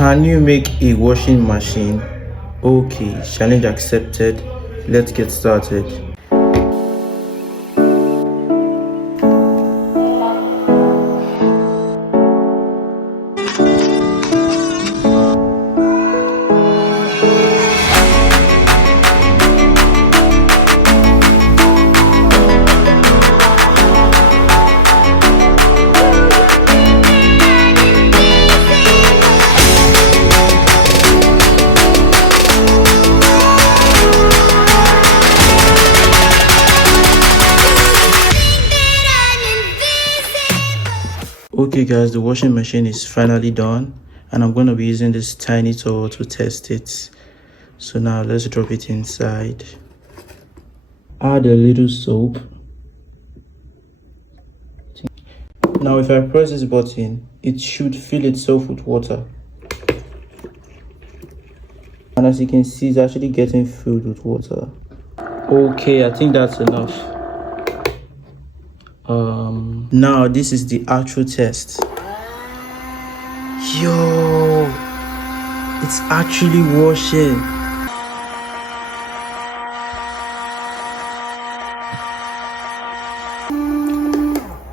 Can you make a washing machine? Okay, challenge accepted. Let's get started. Okay guys, the washing machine is finally done and I'm going to be using this tiny tool to test it. So now let's drop it inside. Add a little soap. Now if I press this button, it should fill itself with water. And as you can see, it's actually getting filled with water. Okay, I think that's enough. Now this is the actual test. Yo, it's actually washing.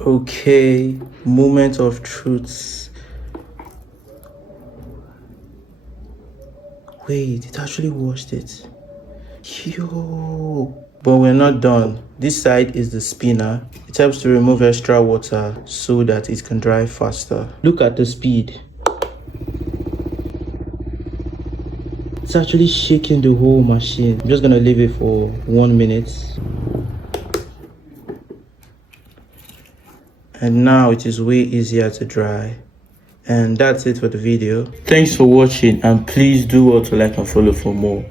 Okay, moment of truth. Wait, it actually washed it. Yo. But we're not done. This side is the spinner. It helps to remove extra water so that it can dry faster. Look at the speed. It's actually shaking the whole machine. I'm just gonna leave it for 1 minute. And now it is way easier to dry. And that's it for the video. Thanks for watching and please do also like and follow for more.